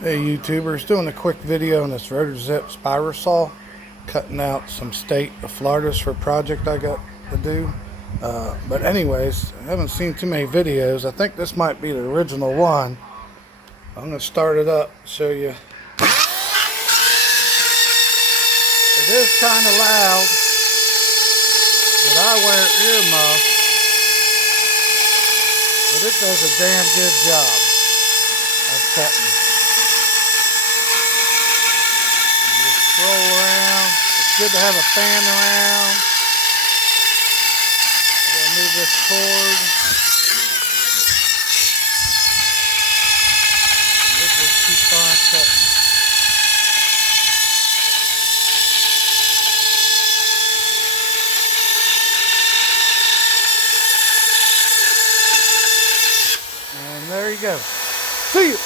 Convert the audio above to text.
Hey YouTubers, doing a quick video on this rotor zip spiral saw, cutting out some state of Florida's for a project I got to do. But anyways, I haven't seen too many videos. I think this might be the original one. I'm going to start it up, show you. It is kind of loud, but I wear earmuffs, but it does a damn good job of cutting. Roll around. It's good to have a fan around. I gotta move this cord. And it just keeps on cutting. And there you go. See you.